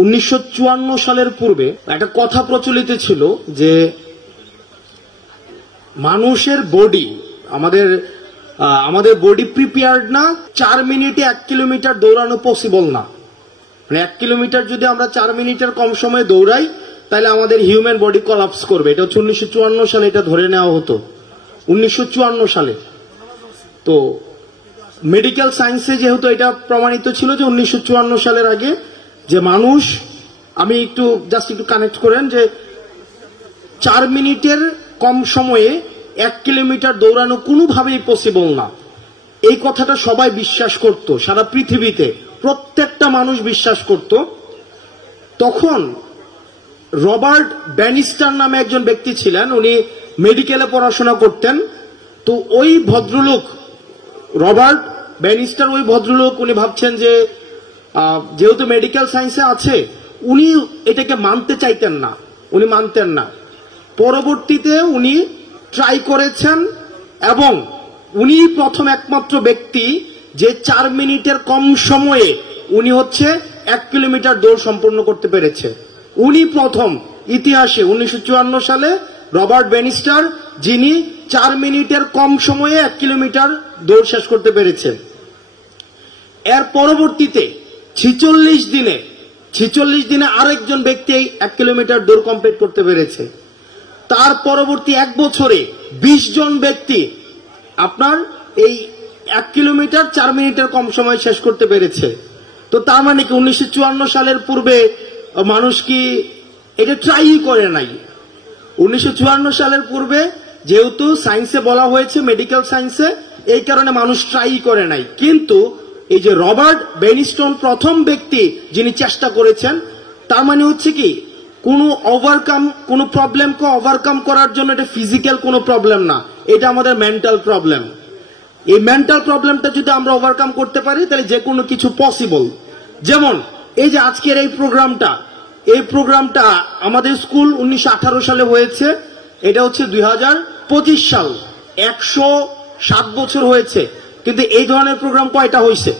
1954 সালের পূর্বে একটা কথা প্রচলিত ছিল যে মানুষের বডি আমাদের বডি প্রিপেয়ার্ড না 4 মিনিটে 1 কিলোমিটার দৌড়ানো পসিবল না। মানে 1 কিলোমিটার যদি আমরা 4 মিনিটের কম সময়ে দৌড়াই তাহলে আমাদের হিউম্যান বডি কোলাপস করবে। এটা হচ্ছে 1954 সালে এটা ধরে নেওয়া হতো, 1954 সালে। তো মেডিকেল সায়েন্সে যেহেতু এটা প্রমাণিত ছিল যে 1954 সালের আগে যে মানুষ, আমি একটু কানেক্ট করেন যে 4 মিনিটের কম সময়ে 1 কিলোমিটার দৌড়ানো কোনোভাবেই পসিবল না। এই কথাটা সবাই বিশ্বাস করত, সারা পৃথিবীতে প্রত্যেকটা মানুষ বিশ্বাস করত। তখন রবার্ট ব্যানিস্টার নামে একজন ব্যক্তি ছিলেন, উনি মেডিকেলে পড়াশোনা করতেন। তো ওই ভদ্রলোক রবার্ট ব্যানিস্টার, ওই ভদ্রলোক উনি ভাবছেন যে যেহেতু মেডিকেল সায়েন্সে আছে, উনি এটাকে মানতে চাইতেন না, উনি মানতেন না। পরবর্তীতে উনি ট্রাই করেছেন এবং উনি প্রথম একমাত্র ব্যক্তি যে 4 মিনিটের কম সময়ে উনি 1 কিলোমিটার দৌড় সম্পন্ন করতে পেরেছে। উনি প্রথম ইতিহাসে 1954 সালে রবার্ট ব্যানিস্টার, যিনি 4 মিনিটের কম সময়ে 1 কিলোমিটার দৌড় শেষ করতে পেরেছেন। এর পরবর্তীতে 46 দিনে আরেকজন ব্যক্তি 1 কিলোমিটার দৌড় কমপ্লিট করতে পেরেছে। তার পরবর্তী 1 বছরে 20 জন ব্যক্তি আপনার এই 1 কিলোমিটার 4 মিনিটের কম সময় শেষ করতে পেরেছে। তো তার মানে কি 1954 সালের পূর্বে মানুষ কি এটা ট্রাই করে নাই? 1954 সালের পূর্বে যেহেতু সায়েন্সে বলা হয়েছে, মেডিকেল সায়েন্সে, এই কারণে মানুষ ট্রাই করে নাই। কিন্তু এই যে রবার্ট ব্যানিস্টন প্রথম ব্যক্তি যিনি চেষ্টা করেছেন, তার মানে হচ্ছে কি কোনো প্রবলেমকে ওভারকাম করার জন্য এটা ফিজিক্যাল কোনো প্রবলেম না, এটা আমাদের মেন্টাল প্রবলেম। এই মেন্টাল প্রবলেমটা যদি আমরা ওভারকাম করতে পারি তাহলে যে কোনো কিছু পসিবল। যেমন এই যে আজকের এই প্রোগ্রামটা আমাদের স্কুল 1918 সালে হয়েছে, এটা হচ্ছে 2025 সাল, 107 বছর হয়েছে। কিন্তু এই ধরনের প্রোগ্রাম কয়টা হয়েছে?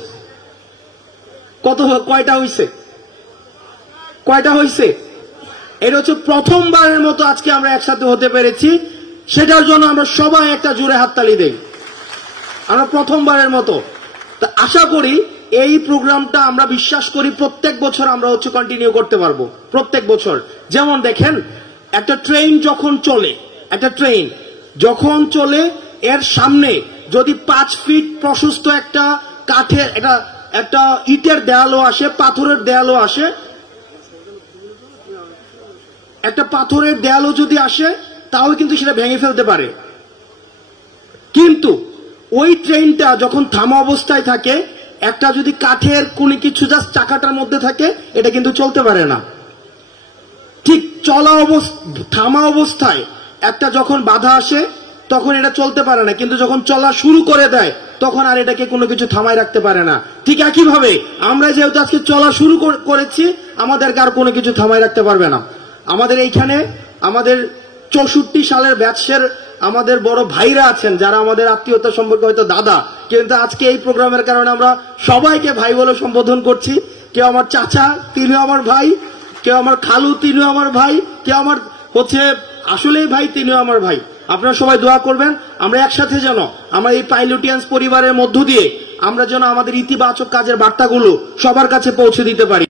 কয়টা হয়েছে? এটা হচ্ছে প্রথমবারের মতো আজকে আমরা একসাথে হতে পেরেছি। সেটার জন্য আমরা সবাই একটা জোরে হাততালি দেই। আমরা প্রথমবারের মতো। তা আশা করি এই প্রোগ্রামটা আমরা বিশ্বাস করি প্রত্যেক বছর আমরা কন্টিনিউ করতে পারবো, প্রত্যেক বছর। যেমন দেখেন, একটা ট্রেন যখন চলে এর সামনে যদি 5 ফিট প্রশস্ত একটা কাঠের একটা ইটের দেয়ালও আসে, পাথরের দেয়ালও আসে, একটা পাথরের দেয়ালও যদি আসে তাও কিন্তু সেটা ভেঙে ফেলতে পারে। কিন্তু ওই ট্রেনটা যখন থামা অবস্থায় থাকে, একটা যদি কাঠের কোনো কিছু জাস্ট চাকাটার মধ্যে থাকে, এটা কিন্তু চলতে পারে না। ঠিক থামা অবস্থায় একটা যখন বাধা আসে তখন এটা চলতে পারে না, কিন্তু যখন চলা শুরু করে দেয় তখন আর এটাকে কোনো কিছু থামায় রাখতে পারে না। ঠিক একইভাবে আমরা যেহেতু আজকে চলা শুরু করেছি, আমাদেরকে আর কোনো কিছু থামায় রাখতে পারবে না। আমাদের এইখানে আমাদের 64 সালের ব্যাচের আমাদের বড় ভাইরা আছেন, যারা আমাদের আত্মীয়তা সম্পর্কে হয়তো দাদা, কিন্তু আজকে এই প্রোগ্রামের কারণে আমরা সবাইকে ভাই বলে সম্বোধন করছি। কেউ আমার চাচা, তিনিও আমার ভাই, কেউ আমার খালু, তিনিও আমার ভাই, কেউ আমার আসলেই ভাই, তিনিও আমার ভাই। আপনারা সবাই দোয়া করবেন আমরা একসাথে যেন আমরা এই পাইলটিয়ান্স পরিবারের মধ্য দিয়ে আমরা যেন আমাদের ইতিবাচক কাজের বার্তাগুলো সবার কাছে পৌঁছে দিতে পারি।